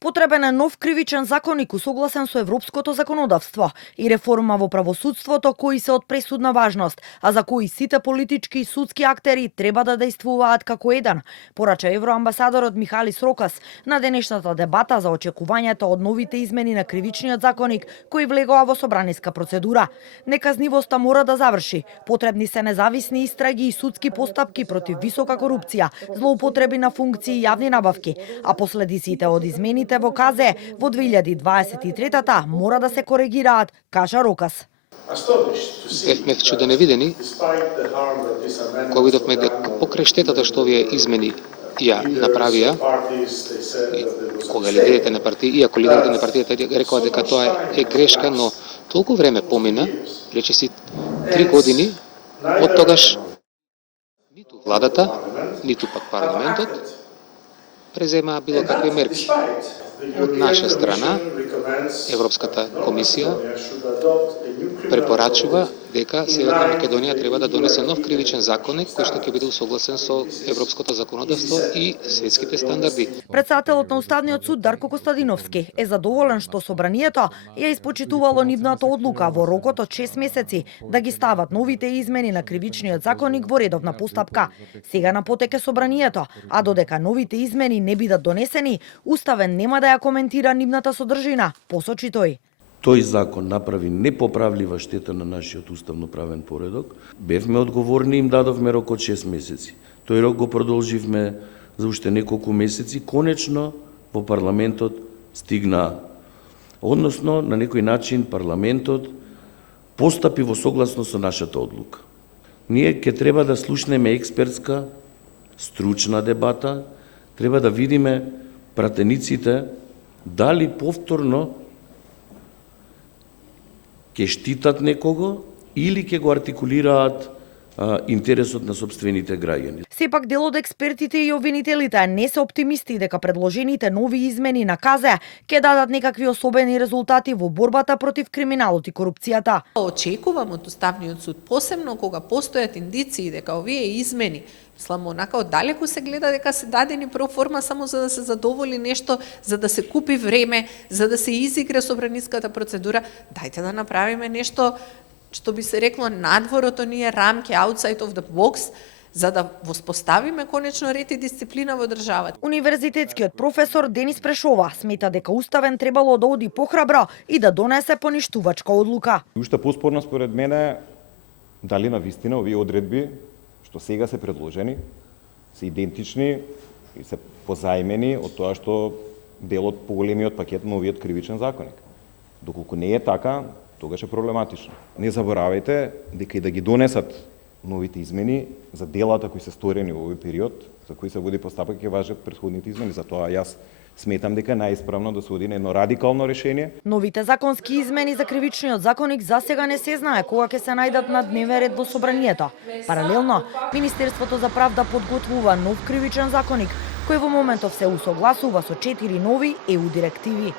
Потребен е нов кривичен законник усогласен со европското законодавство и реформа во правосудството кои се од пресудна важност, а за кои сите политички и судски актери треба да действуваат како еден, порача евроамбасадорот Михалис Рокас на денешната дебата за очекувањето од новите измени на кривичниот законник кои влегоа во собраниска процедура. Неказнивоста мора да заврши. Потребни се независни истраги и судски постапки против висока корупција, злоупотреби на функции и јавни набавки, а последиците од измените во КЗ во 2023-та мора да се коригираат, кажа Рокас. Бевме вчуденевидени кога видовме дека покрај штетата што овие измени ја направија, кога лидерите на партија, иако лидерите на партијата рекоа дека тоа е грешка, но толку време помина, речиси 3 години, од тогаш ниту владата, ниту пак парламентот преземаа било какви мерки. Од наша страна, Европската комисија препорачува дека Северна Македонија треба да донесе нов кривичен законник кој што ќе биде усогласен со европското законодавство и светските стандарди. Претседателот на Уставниот суд Дарко Костадиновски е задоволен што собранието ја испочитувало нивната одлука во рокот од 6 месеци да ги стават новите измени на кривичниот законник во редовна постапка. Сега на потек е собранието, а додека новите измени не бидат донесени, Уставен нема да ја коментира нивната содржина, посочи тој. Тој закон направи непоправлива штета на нашиот уставно-правен поредок. Бевме одговорни, им дадовме рок од 6 месеци. Тој рок го продолживме за уште неколку месеци. Конечно, во парламентот стигна, односно, на некој начин парламентот постапи во согласност со нашата одлука. Ние ќе треба да слушнеме експертска, стручна дебата, треба да видиме пратениците дали повторно ќе штитат некого или ќе го артикулираат интересот на сопствените граѓани. Сепак дел од експертите и обвинителите не се оптимисти дека предложените нови измени на КЗ ќе дадат некакви особени резултати во борбата против криминалот и корупцијата. Очекувам од Уставниот суд, посебно кога постојат индиции дека овие измени, мислам, онака оддалеку се гледа дека се дадени проформа само за да се задоволи нешто, за да се купи време, за да се изигра собраниската процедура. Дајте да направиме нешто што би се рекло надвор од оние рамки, outside of the box, за да воспоставиме конечно ред и дисциплина во државата. Универзитетскиот професор Денис Прешова смета дека Уставен требало да оди похрабро и да донесе поништувачка одлука. Уште поспорно според мене дали на вистина овие одредби што сега се предложени се идентични и се позаимени од тоа што дел од поголемиот пакет на овиот кривичен законник. Доколку не е така, тогаш е проблематично. Не заборавајте дека и да ги донесат новите измени за делата кои се сторени во овој период, за кои се води постапка, ќе важат претходните измени. Затоа јас сметам дека е најисправно да се оди на едно радикално решение. Новите законски измени за кривичниот законник засега не се знае кога ќе се најдат на дневен ред во собранието. Паралелно, Министерството за правда подготвува нов кривичен законник кој во моментов се усогласува со 4 нови ЕУ директиви.